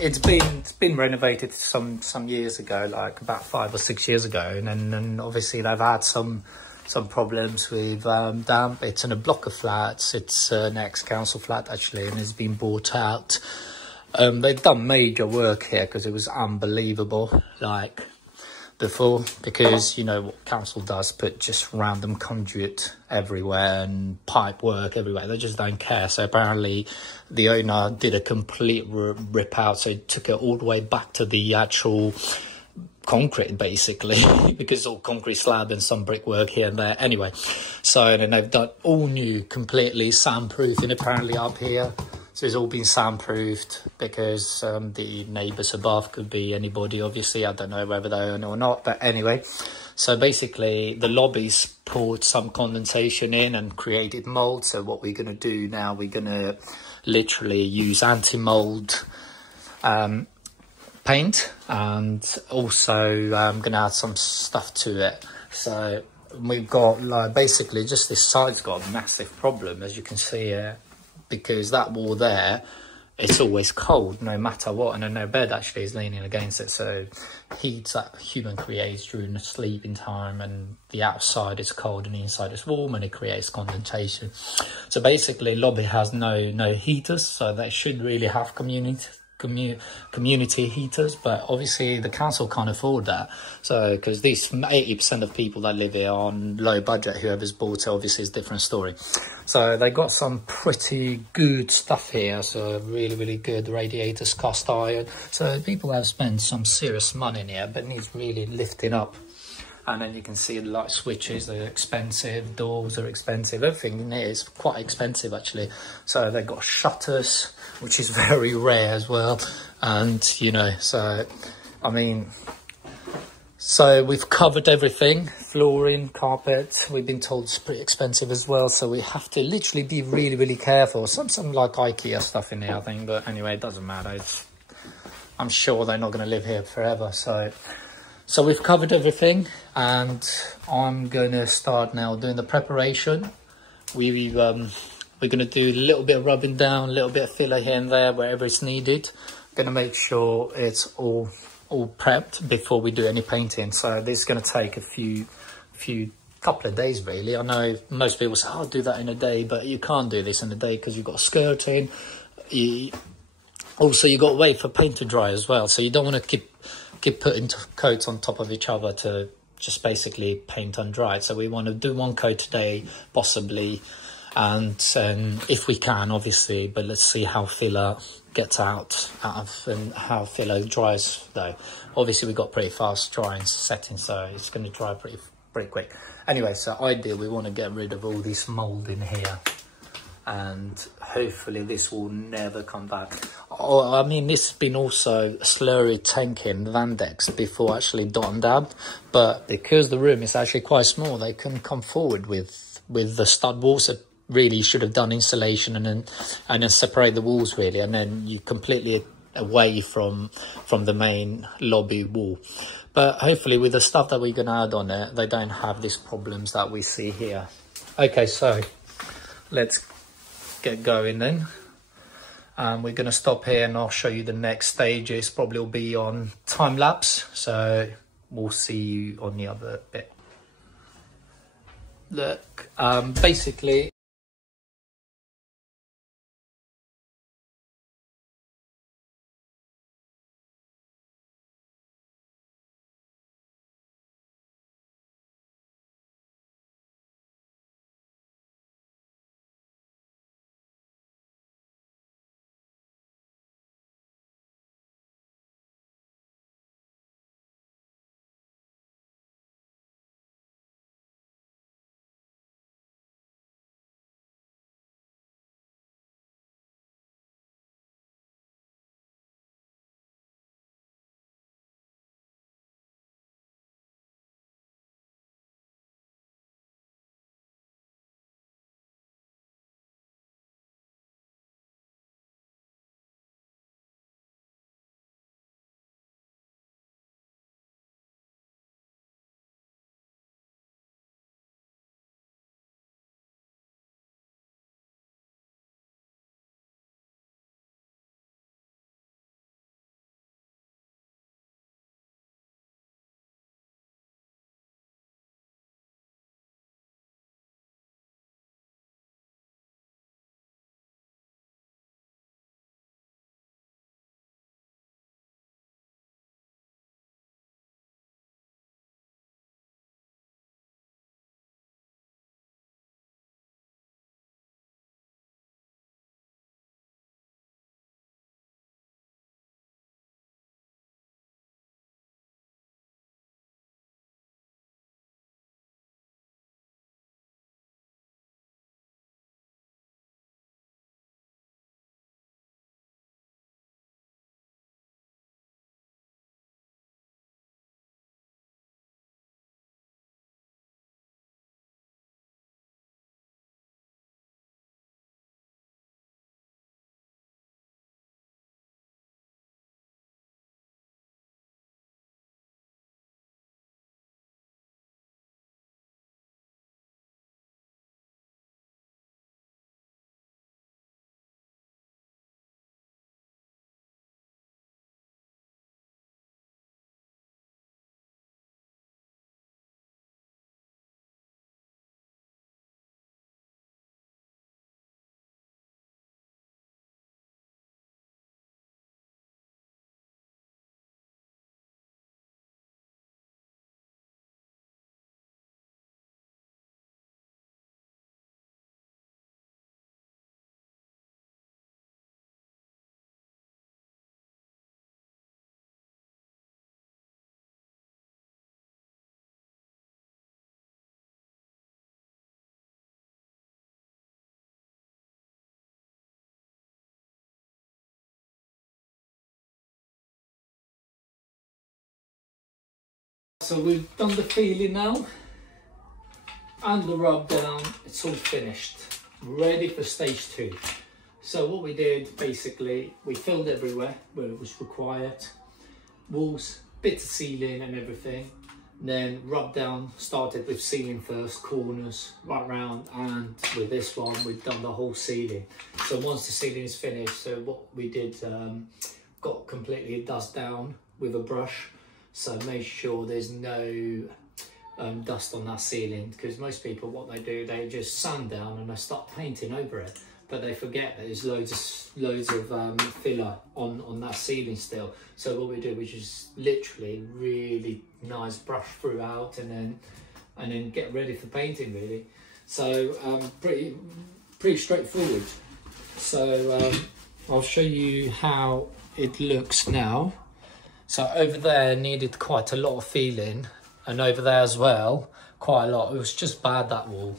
It's been renovated some years ago, like about 5 or 6 years ago, and then obviously they've had some problems with damp. It's in a block of flats. It's an ex-council flat actually, and it's been bought out. They've done major work here because it was unbelievable, like before, because you know what council does, put just random conduit everywhere and pipe work everywhere. They just don't care. So apparently the owner did a complete rip out, so he took it all the way back to the actual concrete basically because it's all concrete slab and some brickwork here and there anyway. So then they've done all new, completely soundproofing apparently up here. So it's all been soundproofed because the neighbours above could be anybody, obviously. I don't know whether they own or not, but anyway. So basically the lobbies poured some condensation in and created mould. So what we're going to do now, we're going to literally use anti-mould paint, and also I'm going to add some stuff to it. So we've got like basically just this side's got a massive problem, as you can see here. Because that wall there, it's always cold no matter what, and then no bed actually is leaning against it, so heat that human creates during the sleeping time, and the outside is cold and the inside is warm, and it creates condensation. So basically lobby has no heaters, so they should really have community heaters, but obviously the council can't afford that. So because these 80% of people that live here are on low budget, whoever's bought it obviously is a different story. So they got some pretty good stuff here, so really good radiators, cast iron. So people have spent some serious money in here, but it needs really lifting up. And then you can see the light switches, they're expensive, doors are expensive, everything in here is quite expensive actually. So they've got shutters, which is very rare as well. And, you know, so, I mean, so we've covered everything, flooring, carpet, we've been told it's pretty expensive as well. So we have to literally be really careful. Some like IKEA stuff in here, I think, but anyway, it doesn't matter. I'm sure they're not going to live here forever, So we've covered everything, and I'm going to start now doing the preparation. We're going to do a little bit of rubbing down, a little bit of filler here and there wherever it's needed. Going to make sure it's all prepped before we do any painting. So this is going to take a couple of days really. I know most people say, "Oh, I'll do that in a day," but you can't do this in a day because you've got skirting. Also, you've got to wait for paint to dry as well. So you don't want to keep putting coats on top of each other to just basically paint and dry. So we want to do one coat today, possibly, and if we can, obviously, but let's see how filler gets out of and how filler dries though. Obviously we got pretty fast drying setting, so it's going to dry pretty quick. Anyway, so ideal, we want to get rid of all this mold in here, and hopefully this will never come back. Oh, I mean, this has been also slurry tanking Vandex before actually dot and dab, but because the room is actually quite small, they couldn't come forward with the stud walls. So really should have done insulation and then separate the walls really, and then you completely away from the main lobby wall. But hopefully with the stuff that we're going to add on it, they don't have these problems that we see here. Okay, so let's get going then. We're going to stop here and I'll show you the next stages. Probably will be on time lapse, so we'll see you on the other bit. Look, basically so we've done the feeling now and the rub down. It's all finished, ready for stage 2. So what we did, basically, we filled everywhere where it was required, walls, bits of ceiling and everything. Then rub down, started with ceiling first, corners, right round, and with this one we've done the whole ceiling. So once the ceiling is finished, so what we did, got completely dust down with a brush, so make sure there's no dust on that ceiling, because most people, what they do, they just sand down and they start painting over it, but they forget that there's loads of filler on that ceiling still. So what we do, we just literally really nice brush throughout and then get ready for painting, really. So pretty straightforward. So I'll show you how it looks now. So over there needed quite a lot of feeling, and over there as well quite a lot. It was just bad, that wall.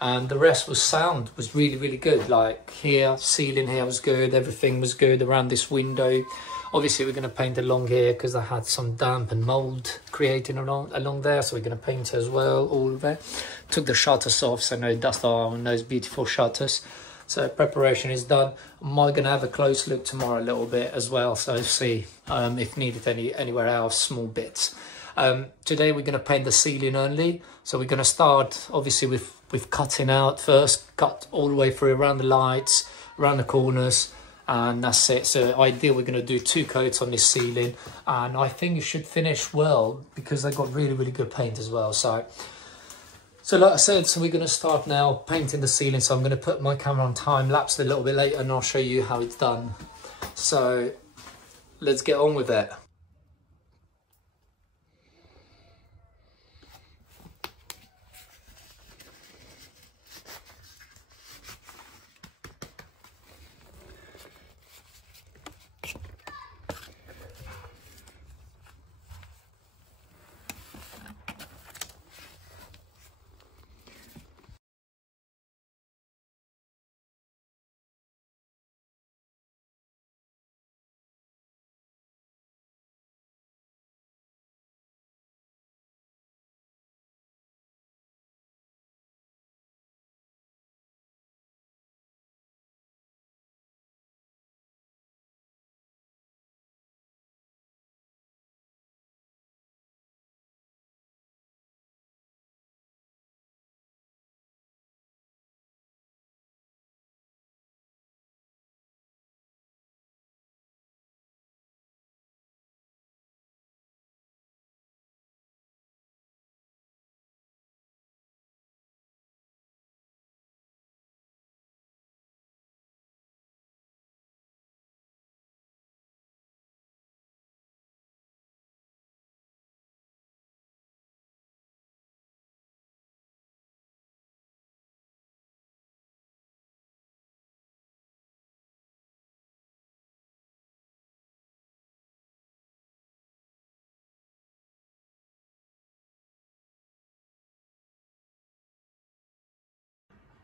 And the rest was sound, was really, really good. Like here, ceiling here was good, everything was good around this window. Obviously we're going to paint along here because I had some damp and mold creating along there, so we're going to paint as well, all of it. Took the shutters off, so no dust on those beautiful shutters. So preparation is done. I'm going to have a close look tomorrow a little bit as well, so see if needed anywhere else, small bits. Today we're going to paint the ceiling only, so we're going to start obviously with cutting out first, cut all the way through around the lights, around the corners, and that's it. So ideal, we're going to do 2 coats on this ceiling, and I think it should finish well because they got really, really good paint as well. So like I said, so we're going to start now painting the ceiling. So I'm going to put my camera on time lapse a little bit later and I'll show you how it's done. So let's get on with it.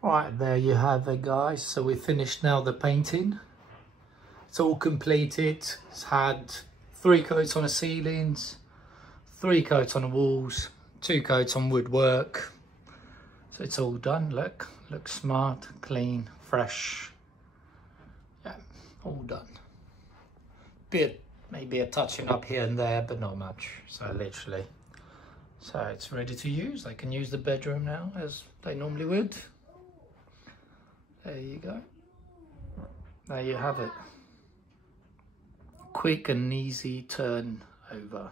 Right, there you have it, guys. So we finished now the painting. It's all completed. It's had 3 coats on the ceilings, 3 coats on the walls, 2 coats on woodwork. So it's all done. Look, looks smart, clean, fresh. Yeah, all done. Maybe a touching up here and there, but not much. So literally. So it's ready to use. They can use the bedroom now as they normally would. There you go. There you have it. Quick and easy turn over.